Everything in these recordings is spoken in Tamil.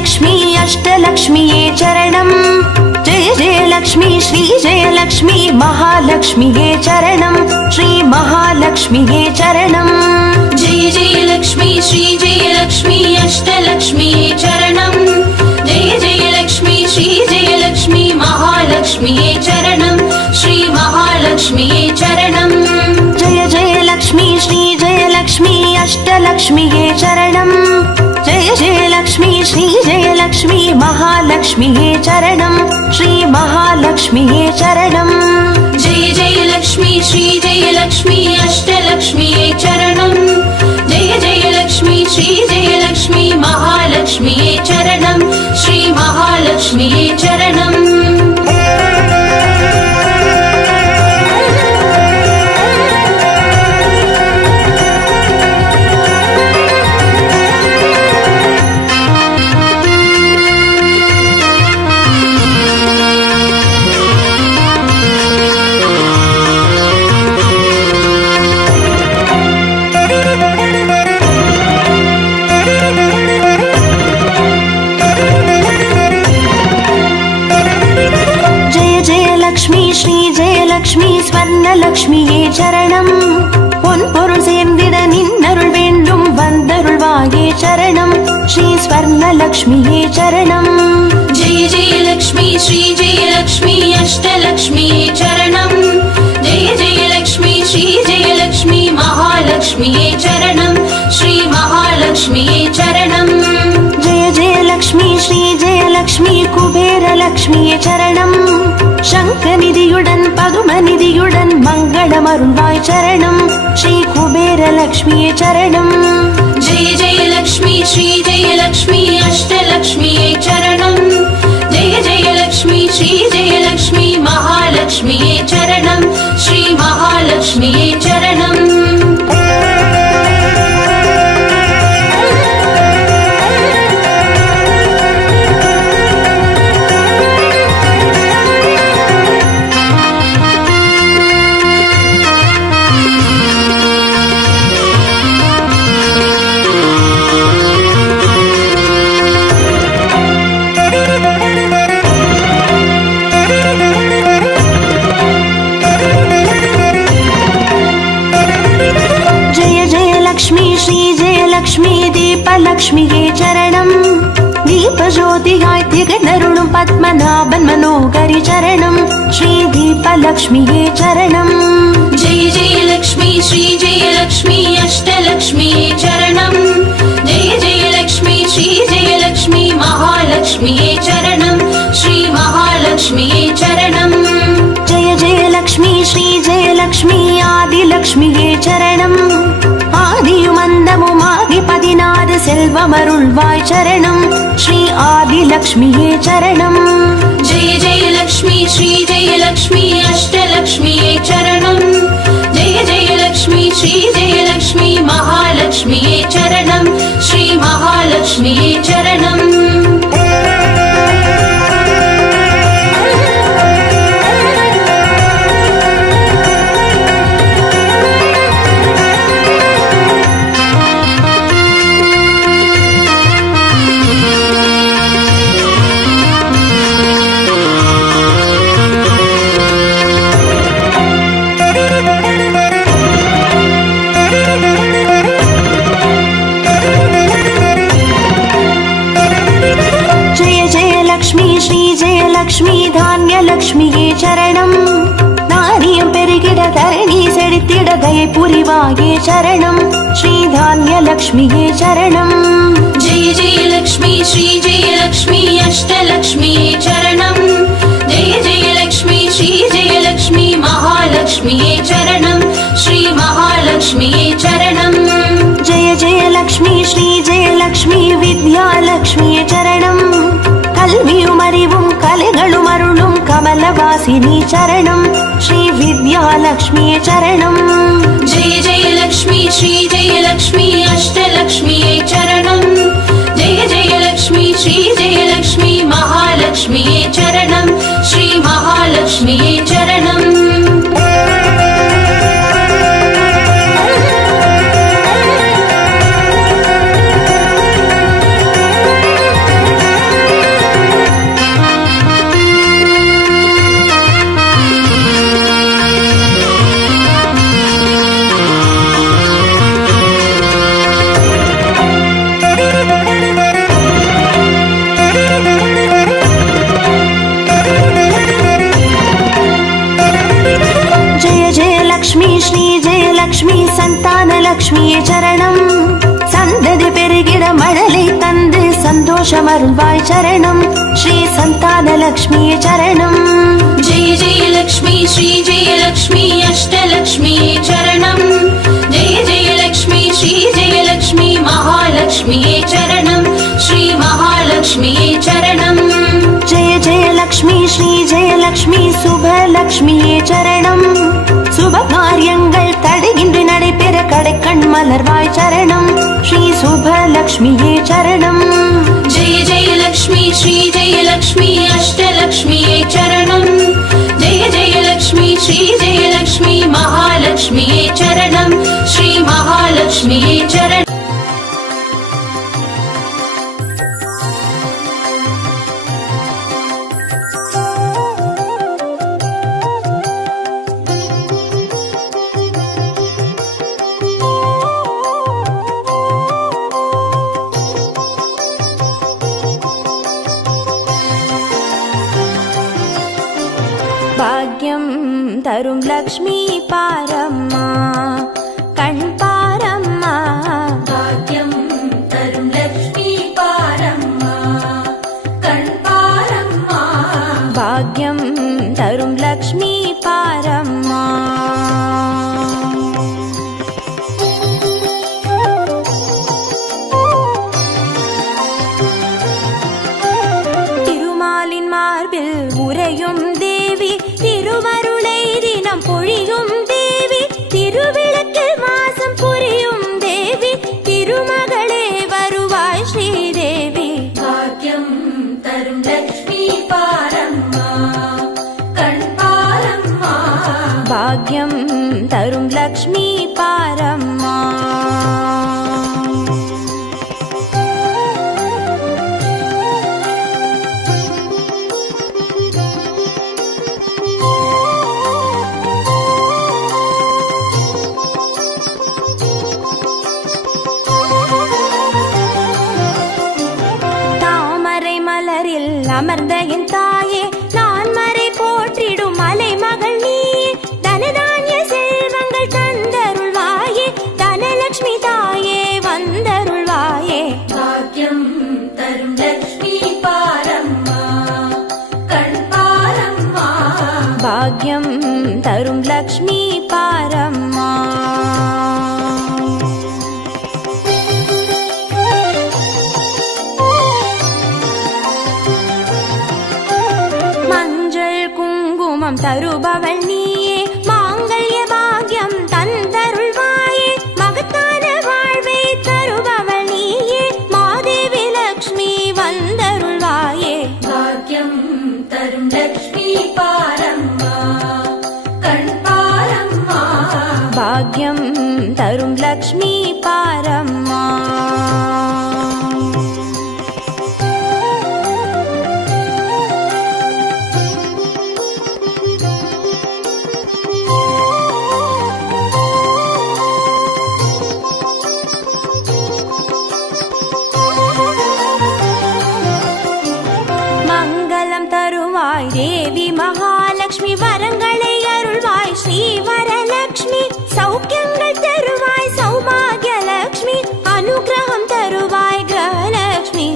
लक्ष्मी अष्टलक्ष्मीये चरणम् जय जय लक्ष्मी श्री जय लक्ष्मी महालक्ष्मीये चरणम् श्री महालक्ष्मीये चरणम् जय जय लक्ष्मी श्री जय लक्ष्मी अष्टलक्ष्मीये चरणम् जय जय लक्ष्मी श्री जय लक्ष्मी महालक्ष्मीये चरणम् श्री महालक्ष्मीये चरणम् जय जय लक्ष्मी श्री जय लक्ष्मी अष्टलक्ष्मीये चरणम् जय जय लक्ष्मी श्री जय लक्ष्मी महालक्ष्मीये चरणम् श्री महालक्ष्मीये चरणम् जय जय लक्ष्मी श्री जय लक्ष्मी अष्टलक्ष्मीये चरणम् जय जय लक्ष्मी श्री जय लक्ष्मी महालक्ष्मीये चरणम् श्री महालक्ष्मीये चरणम् லக்ஷ்மி ஸ்வர்ணலக்ஷ்மியே சரணம் பொன் பொருள் சேர்ந்திட நின்னருள் வேண்டும் வந்தருள்வாயே சரணம் ஸ்ரீ ஸ்வர்ணலக்ஷ்மியே சரணம் जय जय लक्ष्मी श्री जय लक्ष्मी अष्टलक्ष्मीये चरणम् जय जय लक्ष्मी श्री जय लक्ष्मी महालक्ष्मीये चरणम् श्री महालक्ष्मीये चरणम् जय जय लक्ष्मी श्री जय लक्ष्मी कुबेर लक्ष्मीये चरणम् शङ्खनिधियुடன் பதுமநிதியுடன் மங்களமருள்வாய் சரணம் ஸ்ரீ குபேர லக்ஷ்மியே சரணம் जय जय लक्ष्मी श्री जय लक्ष्मी अष्टलक्ष्मीये चरणम् जय जय लक्ष्मी श्री जय लक्ष्मी महालक्ष्मीये चरणम् श्री महालक्ष्मीये चरणम् லக்ஷ்மியே சரணம் தீபஜோதியாய் திகழருளும் பத்மநாபன் மனோகரி சரணம் ஸ்ரீ தீபலக்ஷ்மியே சரணம் जय जय लक्ष्मी श्री जय लक्ष्मी अष्टलक्ष्मीये चरणम् जय जय लक्ष्मी श्री जय लक्ष्मी महालक्ष्मीये चरणम् श्री महालक्ष्मीये चरणम् जय जय लक्ष्मी श्री जय लक्ष्मी आदिलक्ष्मिये चरणम् ஆதியுமந்தமுமாகி 16 செல்வமருள்வாய் சரணம் ஸ்ரீ ஆதிலக்ஷ்மியே சரணம் जय जय लक्ष्मी श्री जय लक्ष्मी अष्टलक्ष्मीये चरणम् जय जय लक्ष्मी श्री जय लक्ष्मी महालक्ष्मीये चरणम् श्री महालक्ष्मीये चरणम् லக்ஷ்மி தானிய லக்ஷ்மியே சரணம் நாரியம் பெருகிட தரணி செழித்திட தயை புரிவாயே சரணம் ஸ்ரீ தானிய லக்ஷ்மியே சரணம் जय जय लक्ष्मी श्री जय लक्ष्मी अष्टलक्ष्मीये चरणम् जय जय लक्ष्मी श्री जय लक्ष्मी महालक्ष्मीये चरणम् श्री महालक्ष्मीये चरणम् जय जय लक्ष्मी श्री जय लक्ष्मी विद्यालक्ष्मिये चरणम् கல்வியும் அறிவும் கலைகளும் அருளும் கமலவாசினி சரணம் ஸ்ரீ வித்யாலக்ஷ்மியே சரணம் जय जय लक्ष्मी श्री जय लक्ष्मी अष्टलक्ष्मीये चरणम् जय जय लक्ष्मी श्री जय लक्ष्मी महालक्ष्मीये चरणम् श्री महालक्ष्मीये चरणम् சந்தோஷமருள்வாய் சரணம் ஸ்ரீ சந்தானலக்ஷ்மியே சரணம். जय जय लक्ष्मी श्री जय लक्ष्मी अष्टलक्ष्मी चरणम् जय जय लक्ष्मी श्री जय लक्ष्मी महालक्ष्मी चरणम् श्री महालक्ष्मी चरणम्. जय जय लक्ष्मी श्री जय लक्ष्मी சுபலக்ஷ்மியே சரணம். சுப காரியங்கள் தடையின்றி நடைபெற கடைக்கண் மலர்வாய் சரணம் ஸ்ரீ சுபலக்ஷ்மியே சரணம். जय जय लक्ष्मी श्री जय लक्ष्मी अष्टलक्ष्मी चरणम् जय जय लक्ष्मी श्री जय लक्ष्मी महालक्ष्मी चरणम् श्री महालक्ष्मी चरणम्. பாக்யம் தரும் லக்ஷ்மி பாரம்மா கண் பாரம்மா. भाग्यं तरुं लक्ष्मी पारम्मा कण् पारम्मा. பாக்யம் தரும் லக்ஷ்மி பாரம்மா. திருமாலின் மார்பில் உறையும் தேவி திருவருளை தினம் பொழியும் தேவி திருவிளக்கில் மாசம் புரியும் தேவி திருமகளே வருவாய் ஸ்ரீதேவி. भाग्यं तरुं लक्ष्मी पारम्मा कण् पारम्मा. பாக்யம் தரும் லக்ஷ்மி பாரம்மா. தாமரை மலரில் அமர்ந்த என் தாயே நான் மறை போற்றிடும் மலை மகள் நீயே தனதானிய செல்வங்கள் தந்தருள்வாயே தனலட்சுமி தாயே வந்தருள்வாயே. भाग्यं तरुं लक्ष्मी पारम्मा कण् पारम्मा. பாக்யம் தரும் லக்ஷ்மி பாரம்மா. மஞ்சள் குங்குமம் தருபவள் நீயே மாங்கல்ய பாக்யம் தந்தருள்வாயே மகத்தான வாழ்வை தருபவள் நீயே மாதேவி லக்ஷ்மி வந்தருள்வாயே. भाग्यं तरुं लक्ष्मी पारम्मा कण् पारम्मा. பாக்யம் தரும் லக்ஷ்மி பாரம்மா. மங்களம் தருவாய் தேவி மகாலட்சுமி வரங்களை அருள்வாய் ஸ்ரீ வரலட்சுமி சௌக்கியங்கள் தருவாய் சௌபாகிய லட்சுமி அனுகிரகம் தருவாய் கிரகலட்சுமி.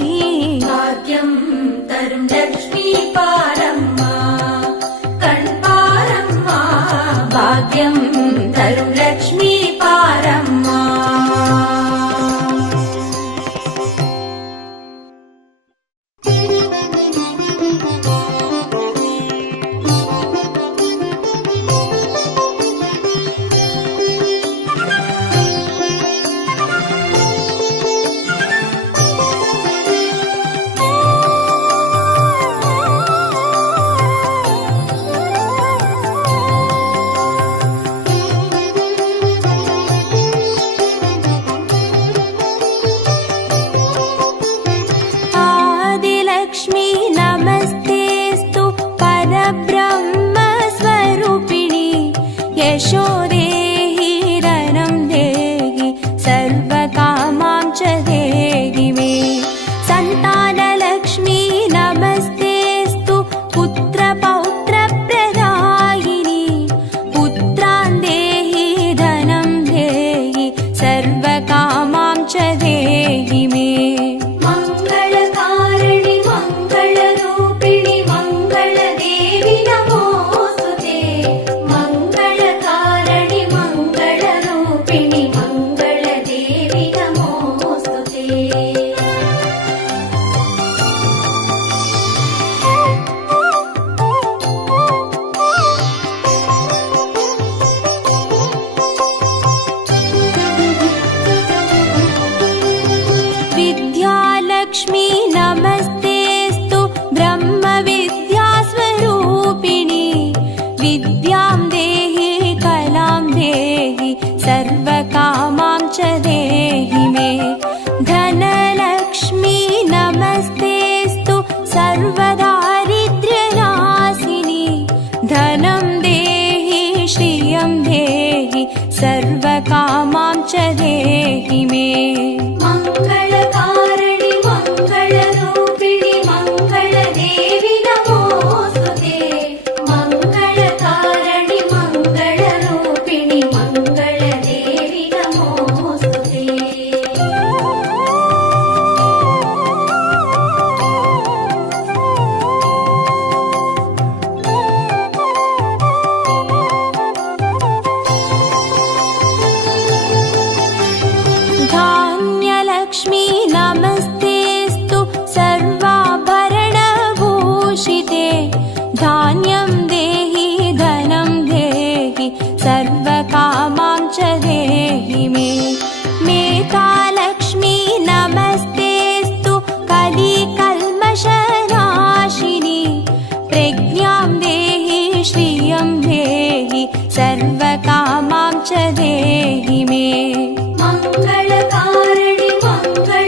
भाग्यं तरुं लक्ष्मी पारम्मा कण् पारम्मा. பாக்யம் தரும் லக்ஷ்மி பாரம்மா. आदिलक्ष्मी नमस्तेस्तु परब्रह्मस्वरूपिणी यशो देहि धनं देहि सर्वकामां च देहि मे. सन्तानलक्ष्मी नमस्तेस्तु पुत्रपौत्रप्रदायिनी पुत्रान् देहि धनं देहि सर्वकामां च देहि मे. मङ्गलकारि देहि मे। मङ्गलकारिणि मङ्गलरूपिणि मङ्गलदेवि नमोऽस्तुते। मङ्गलकारिणि मङ्गलरूपिणि मङ्गलदेवि नमोऽस्तुते। धान्यलक्ष्मी नमस्तेऽस्तु सर्वाभरणभूषिते। धान्यं देहि धनं देहि सर्वकामां च देहि मे। मेधालक्ष्मी नमस्तेऽस्तु कलिकल्मषनाशिनी। प्रज्ञां देहि श्रियं देहि सर्वकामां च देहि मे। मङ्गलकारिणि मङ्गल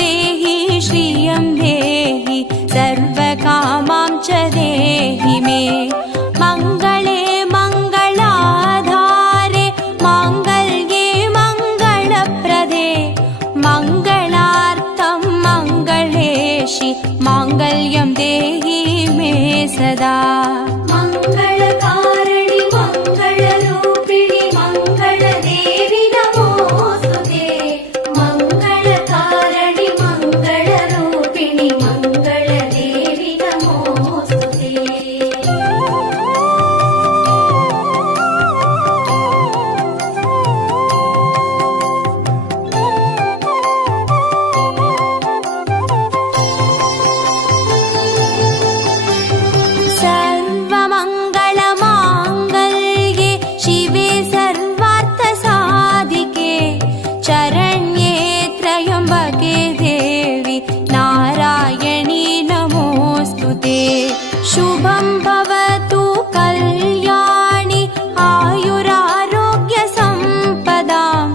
देहि श्रियं देहि सर्वकामां च देहि मे मङ्गले मङ्गलाधारे माङ्गल्ये मङ्गलप्रदे मङ्गलार्थं मङ्गलेशि माङ्गल्यं देहि मे सदा मङ्गलकारिणि मङ्गलरूपिणि मङ्गलदेवि नमोस्तुते मङ्गलकारिणि मङ्गलरूपिणि मङ्गलदेवि नमोस्तुते सर्वमङ्गलमाङ्गल्ये शिवे सर्वार्थसाधिके चरण्ये त्र्यम्बके देवि नारायणी नमोऽस्तुते शुभं भवतु कल्याणि आयुरारोग्यसम्पदां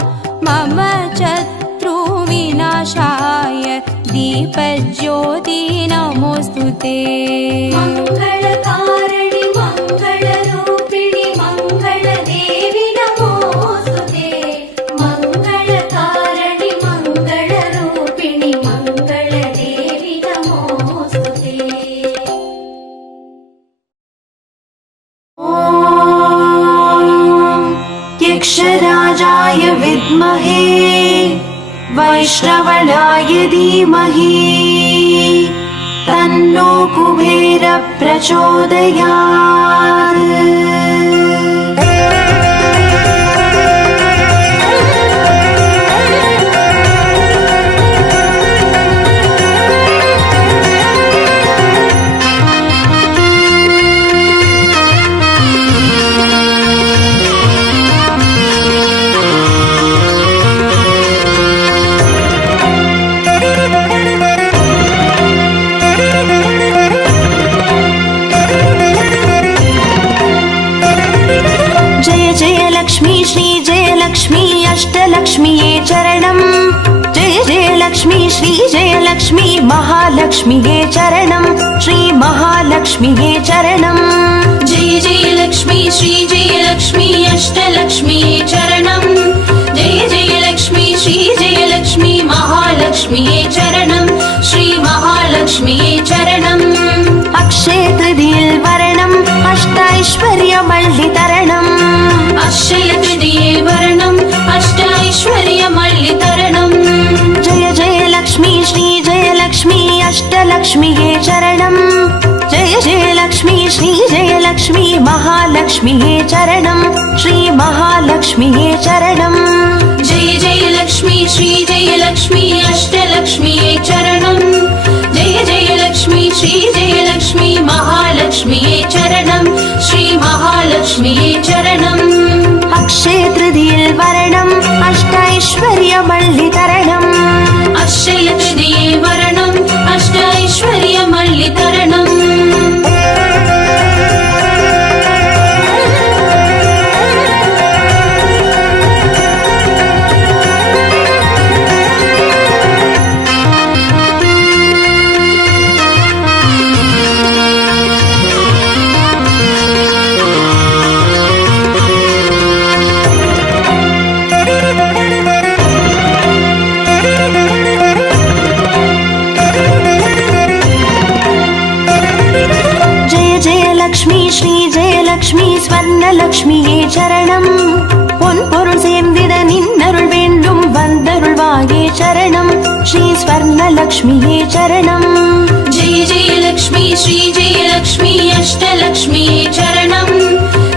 मम शत्रुविनाशाय दीपज्योति नमोऽस्तुते मङ्गलकारिणि मङ्गलरूपिणि मङ्गलदेवि नमोस्तुते मङ्गलकारिणि मङ्गलरूपिणि मङ्गलदेवि नमोस्तुते यक्षराजाय विद्महे वैश्रवणाय धीमहि तन्नो कुबेर प्रचोदयात् जय जय लक्ष्मी श्री जय लक्ष्मी अष्टलक्ष्मीये चरणम् जय जय लक्ष्मी श्री जय लक्ष्मी महालक्ष्मीये चरणम् श्री महालक्ष्मीये चरणम् जय जय लक्ष्मी श्री जय लक्ष्मी अष्टलक्ष्मीये चरणम् जय जय लक्ष्मी श्री जय लक्ष्मी महालक्ष्मीये चरणम् श्री महालक्ष्मीये चरणम् अक्षय तृतीयेल वरणम् अष्टैश्वर्यमल्लितरणम् अक्षय तृतीये वरणम् अष्टैश्वर्यमल्लितरणम् जय जय लक्ष्मी श्री जय लक्ष्मी अष्टलक्ष्मीये चरणम् जय जय लक्ष्मी श्री जय लक्ष्मी महालक्ष्मीये चरणम् श्री महालक्ष्मीये चरणम् जय जय लक्ष्मी श्री जय लक्ष्मी अष्टलक्ष्मीये चरणम् जय जय लक्ष्मी श्री जय लक्ष्मी महालक्ष्मीये चरणम् श्री महालक्ष्मीये चरणम् अक्षय तृतीयेल वरणम् अष्टैश्वर्यमल्लितरणम् अक्षय तृतीये वरणम् अष्टैश्वर्यमल्लितरणम् லக்ஷ்மி ஸ்ரீ ஜெயலக்ஷ்மி ஸ்வர்ணலக்ஷ்மியே சரணம் பொன் பொருள் சேர்ந்திட நின்னருள் வேண்டும் வந்தருள்வாயே சரணம் ஸ்ரீ ஸ்வர்ணலக்ஷ்மியே சரணம் जय जय लक्ष्मी श्री जय लक्ष्मी अष्टलक्ष्मीये चरणम्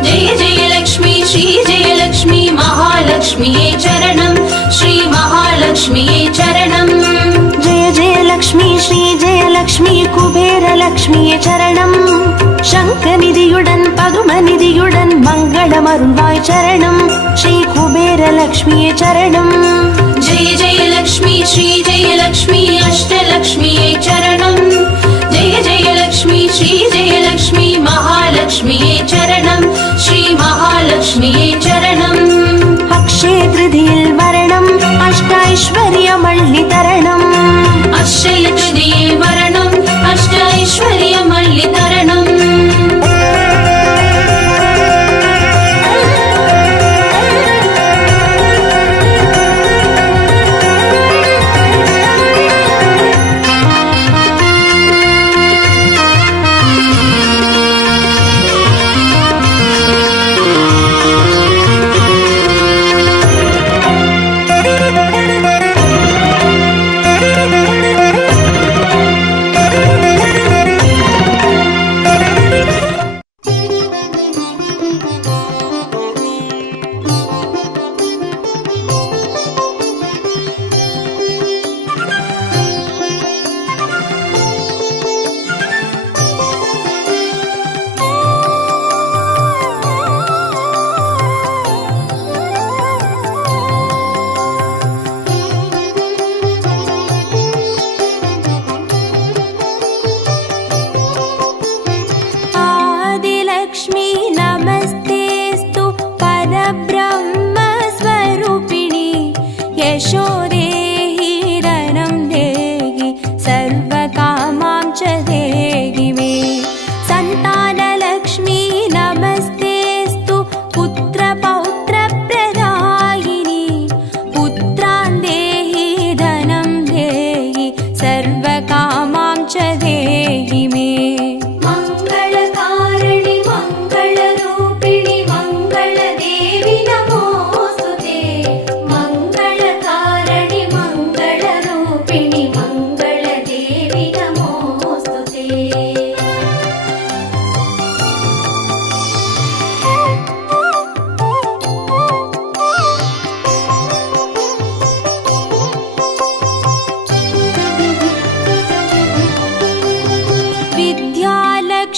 जय जय लक्ष्मी श्री जय लक्ष्मी महालक्ष्मीये चरणम् श्री महालक्ष्मीये चरणम् जय जय लक्ष्मी श्री जयलक्ष्मी कुबेरलक्ष्मिये சரணம் சங்கநிதியுடன் பதுமநிதியுடன் மங்களமருள்வாய் சரணம் ஸ்ரீ குபேரலக்ஷ்மியே சரணம் जय जय लक्ष्मी श्री जय लक्ष्मी अष्टलक्ष्मीये चरणम् जय जय लक्ष्मी श्री जय लक्ष्मी महालक्ष्मीये चरणम् श्री महालक्ष्मीये चरणम् अक्षय तृतीयेल वरणम् अष्टैश्वर्यमल्लितरणम्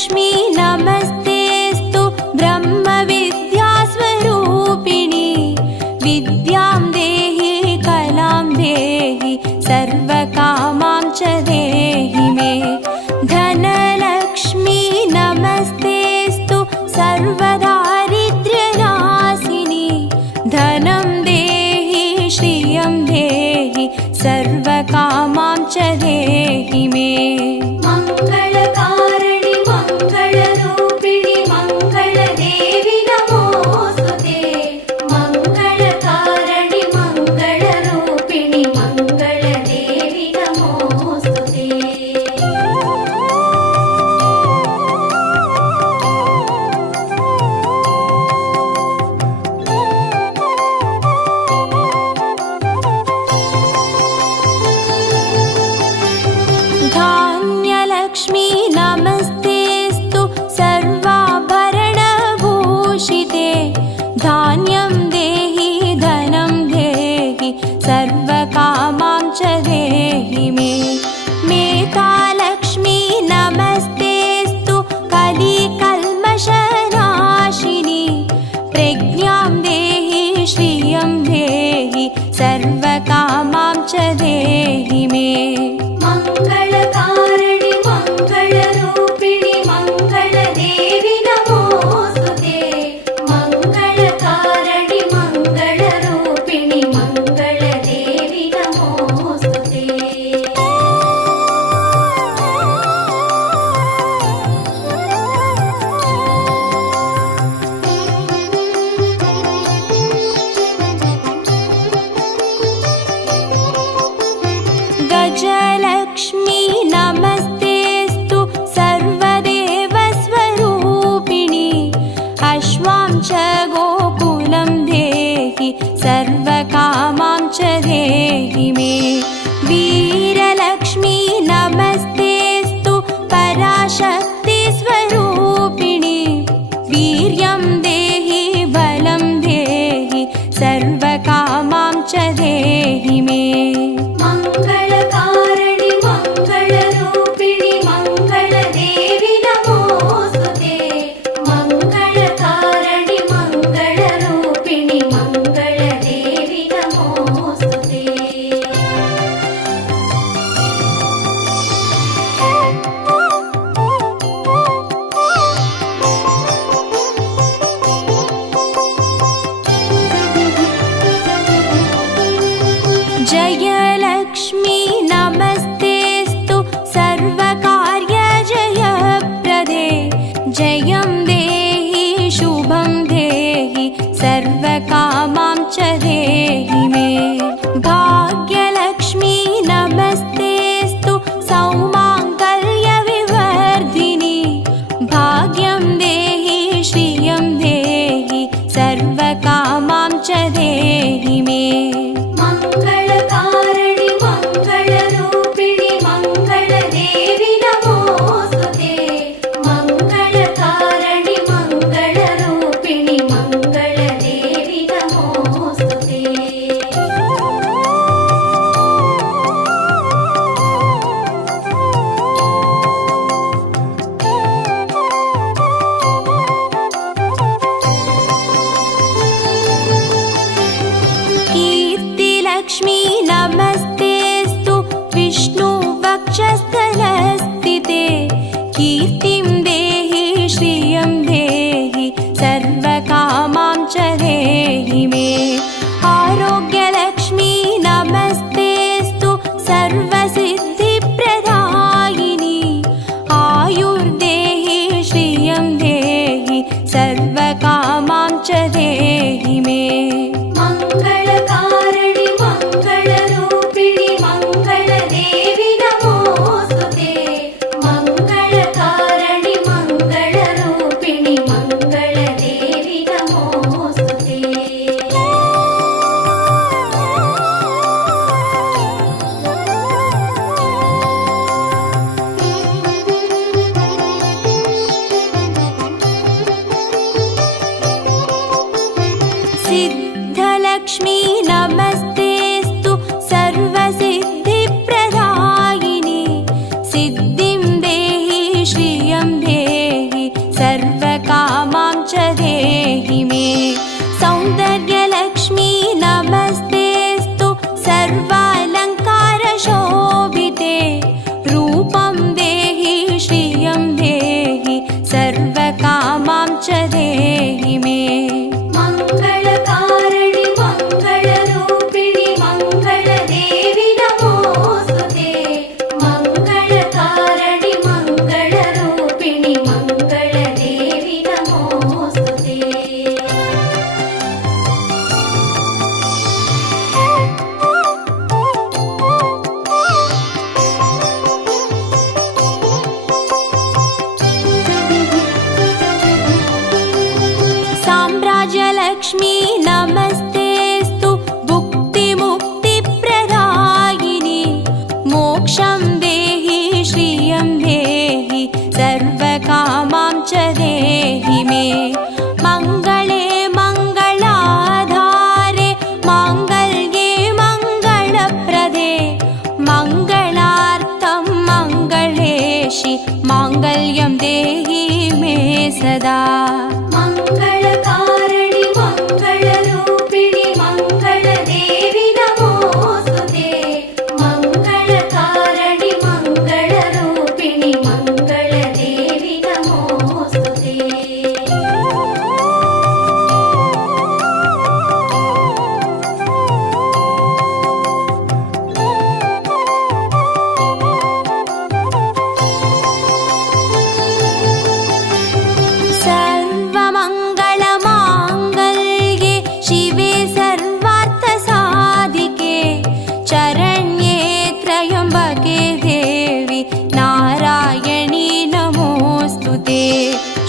धनलक्ष्मी नमस्तेऽस्तु ब्रह्मविद्यास्वरूपिणि विद्यां देहि कलां देहि सर्वकामां च देहि मे धनलक्ष्मी नमस्तेऽस्तु सर्वदारिद्र्यनाशिनि धनं देहि श्रियं देहि सर्वकामां च देहि मे मङ्गलकारिणि मङ्गलरूपिणि मङ्गलदेवि नमोऽस्तुते मङ्गलकारिणि मङ्गलरूपिणि मङ्गलदेवि नमोऽस्तुते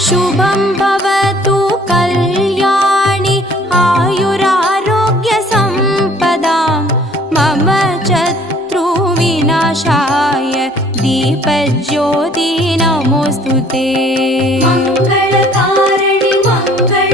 शुभं भवतु कल्याणि आयुरारोग्यसम्पदां मम शत्रुविनाशाय दीपज्योति नमोऽस्तु ते। मङ्गलकारिणि मङ्गल